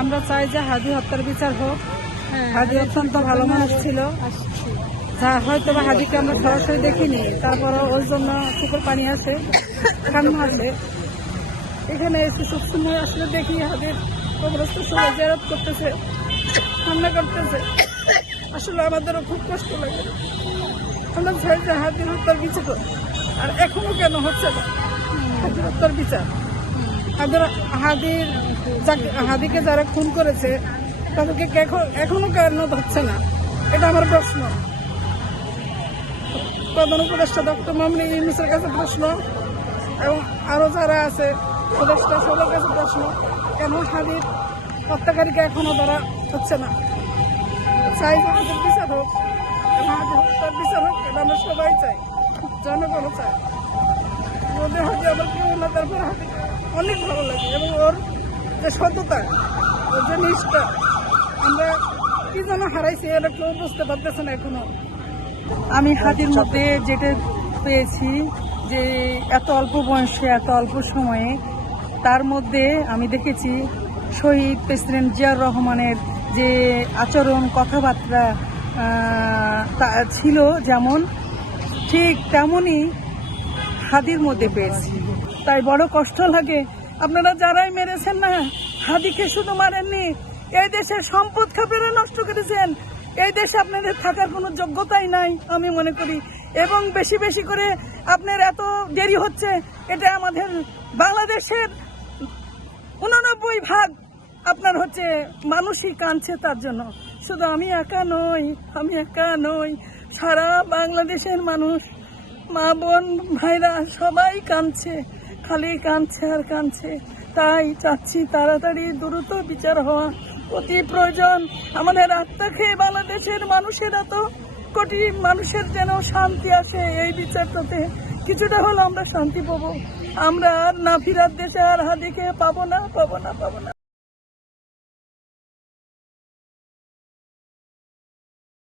আমরা চাই যে হাদি হত্যার বিচার হোক। হাদি অত্যন্ত ভালো মানুষ ছিল, হয়তো বা হাদিকে আমরা সরাসরি দেখিনি, তারপরে ওর জন্য চোখের পানি আসে, কান্না আসে। এখানে এসে সবসময় আসলে দেখি হাদির কবরস্থ সবাই জিয়ারত করতেছে, কান্না করতেছে। আসলে আমাদেরও খুব কষ্ট লাগে। আমরা চাই যে হাদির হত্যার বিচার হোক। আর এখনো কেন হচ্ছে না হাদির হত্যার বিচার? হাদিকে যারা খুন করেছে তাদেরকে এখনো কেন ধরছে না? এটা আমার প্রশ্ন। প্রধান উপদেষ্টা ডক্টর মোহাম্মদ ইউনূসের কাছে প্রশ্ন, এবং আরো যারা আছে উপদেষ্টা সবার কাছে প্রশ্ন, কেন হাদির হত্যাকারীকে এখনো ধরা হচ্ছে না? চাই হাদির বিচার হোক, হাদির হত্যার বিচার হোক। এটা আমরা সবাই চাই, জনগণও চাই। ওদের হাতে আবার কেউ না, তারপর হাতে অনেক ভালো লাগে। এবং ওর যে সততা, ওর যে নিষ্ঠা, আমরা কি যেন হারাইছি, এটা কেউ বুঝতে পারতেছে না এখনো। আমি হাদির মধ্যে যেটা পেয়েছি যে এত অল্প বয়সে এত অল্প সময়ে তার মধ্যে আমি দেখেছি শহীদ প্রেসিডেন্ট জিয়াউর রহমানের যে আচরণ, কথাবার্তা ছিল যেমন, ঠিক তেমনই হাদির মধ্যে পেয়েছি। তাই বড় কষ্ট লাগে। আপনারা যারাই মেরেছেন না, হাদিকে শুধু মারেননি, এই দেশের সম্পদ খাপেরা নষ্ট করেছেন। এই দেশে আপনাদের থাকার কোনো যোগ্যতাই নাই আমি মনে করি। এবং বেশি বেশি করে আপনার এত দেরি হচ্ছে, এটা আমাদের বাংলাদেশের 89% আপনার হচ্ছে মানুষই কাঁদছে তার জন্য। শুধু আমি একা নই, সারা বাংলাদেশের মানুষ, মা বোন ভাইরা সবাই কাঁদছে, খালি কাঁদছে আর কাঁদছে। তাই চাচ্ছি তাড়াতাড়ি দ্রুত বিচার হওয়া অতি প্রয়োজন। আমাদের আত্মা খেয়ে বাংলাদেশের মানুষেরা তো কোটি মানুষের যেন শান্তি আসে এই বিচারটাতে, কিছুটা হলো আমরা শান্তি পাবো। আমরা আর না ফিরার দেশে আর হাদিকে পাবো না।